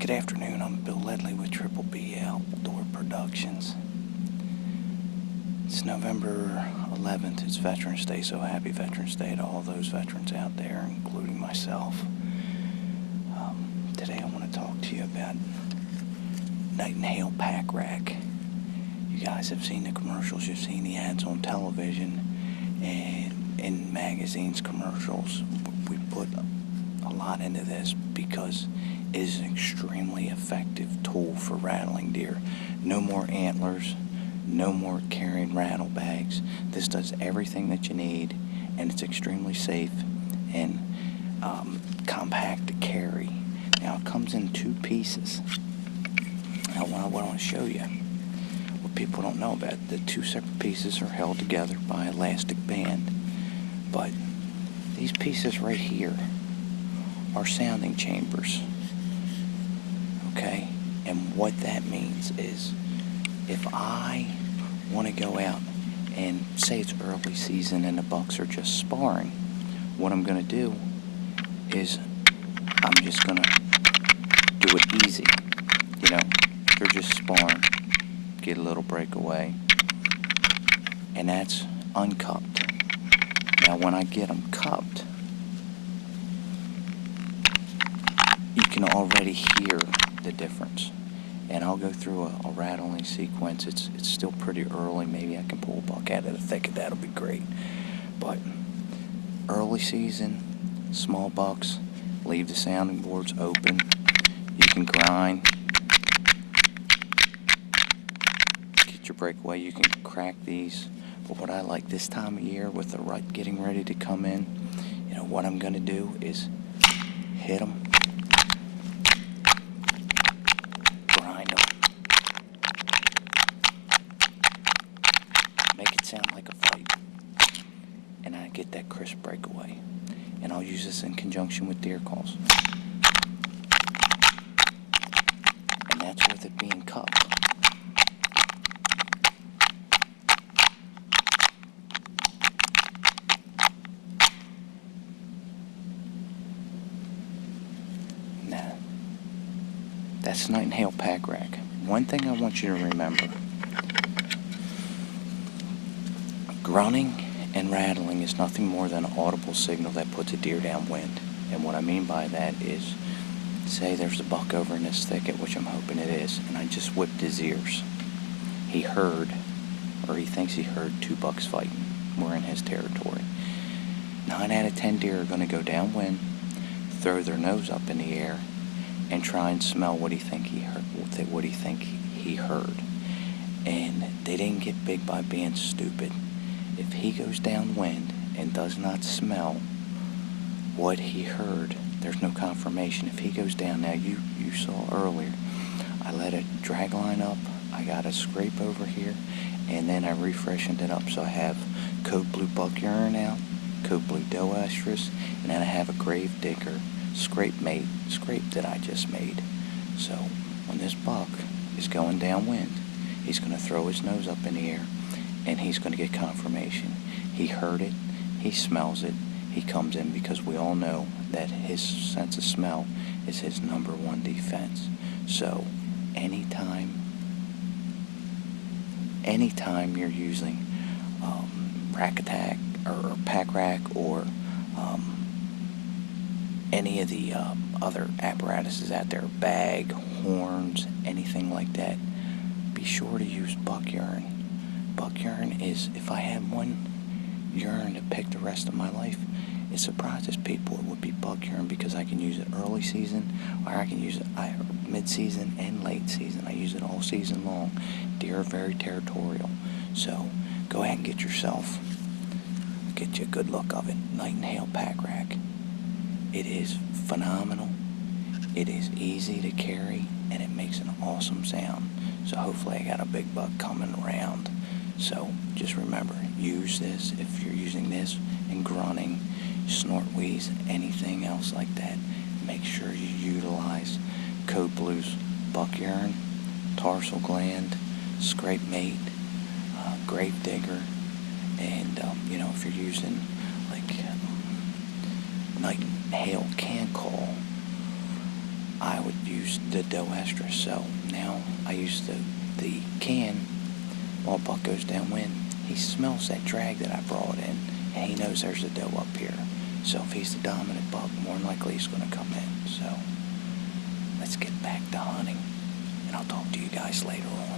Good afternoon, I'm Bill Ledley with Triple B Outdoor Productions. It's November 11th, it's Veterans Day, so happy Veterans Day to all those veterans out there, including myself. Today I want to talk to you about Knight and Hale Pack Rack. You guys have seen the commercials, you've seen the ads on television and in magazines, commercials. We put a lot into this because it is an extremely effective tool for rattling deer. No more antlers, no more carrying rattle bags. This does everything that you need, and it's extremely safe and compact to carry. Now it comes in two pieces. Now what I want to show you, what people don't know about, the two separate pieces are held together by an elastic band, but these pieces right here are sounding chambers. Okay, and what that means is if I want to go out and say it's early season and the bucks are just sparring, what I'm going to do is I'm just going to do it easy. You know, they're just sparring, get a little breakaway, and that's uncupped. Now when I get them cupped, you can already hear the difference, and I'll go through a rattling sequence. It's still pretty early. Maybe I can pull a buck out of the thicket. That'll be great. But early season, small bucks, leave the sounding boards open. You can grind, get your breakaway. You can crack these. But what I like this time of year with the rut getting ready to come in, you know what I'm going to do is hit them. Sound like a fight, and I get that crisp breakaway. And I'll use this in conjunction with deer calls, and that's with it being cupped. Now that's Knight and Hale Pack Rack. One thing I want you to remember: grunting and rattling is nothing more than an audible signal that puts a deer downwind. And what I mean by that is, say there's a buck over in this thicket, which I'm hoping it is, and I just whipped his ears. He heard, or he thinks he heard, two bucks fighting. We're in his territory. 9 out of 10 deer are going to go downwind, throw their nose up in the air, and try and smell what he think he heard. And they didn't get big by being stupid. If he goes downwind and does not smell what he heard, there's no confirmation. If he goes down, now you saw earlier, I let a drag line up, I got a scrape over here, and then I refreshened it up. So I have code blue buck urine out, code blue doe estrus, and then I have a grave digger scrape that I just made. So when this buck is going downwind, he's going to throw his nose up in the air, and he's going to get confirmation. He heard it, he smells it, he comes in, because we all know that his sense of smell is his number one defense. So anytime you're using rack attack or pack rack or any of the other apparatuses out there, bag, horns, anything like that, be sure to use buck urine. Buck urine is, if I had one urine to pick the rest of my life, it surprises people. It would be buck urine, because I can use it early season, or I can use it mid-season and late season. I use it all season long. Deer are very territorial. So go ahead and get you a good look of it. Knight and Hale Pack Rack. It is phenomenal. It is easy to carry, and it makes an awesome sound. So hopefully I got a big buck coming around. So just remember, use this if you're using this and grunting, snort wheeze, anything else like that. Make sure you utilize Code Blue's buck urine, tarsal gland, scrape mate, grave digger, and if you're using like Knight and Hale can call, I would use use the doe estrus. So now I use the can while buck goes downwind. He smells that drag that I brought in, and he knows there's a doe up here. So if he's the dominant buck, more than likely he's going to come in. So let's get back to hunting, and I'll talk to you guys later on.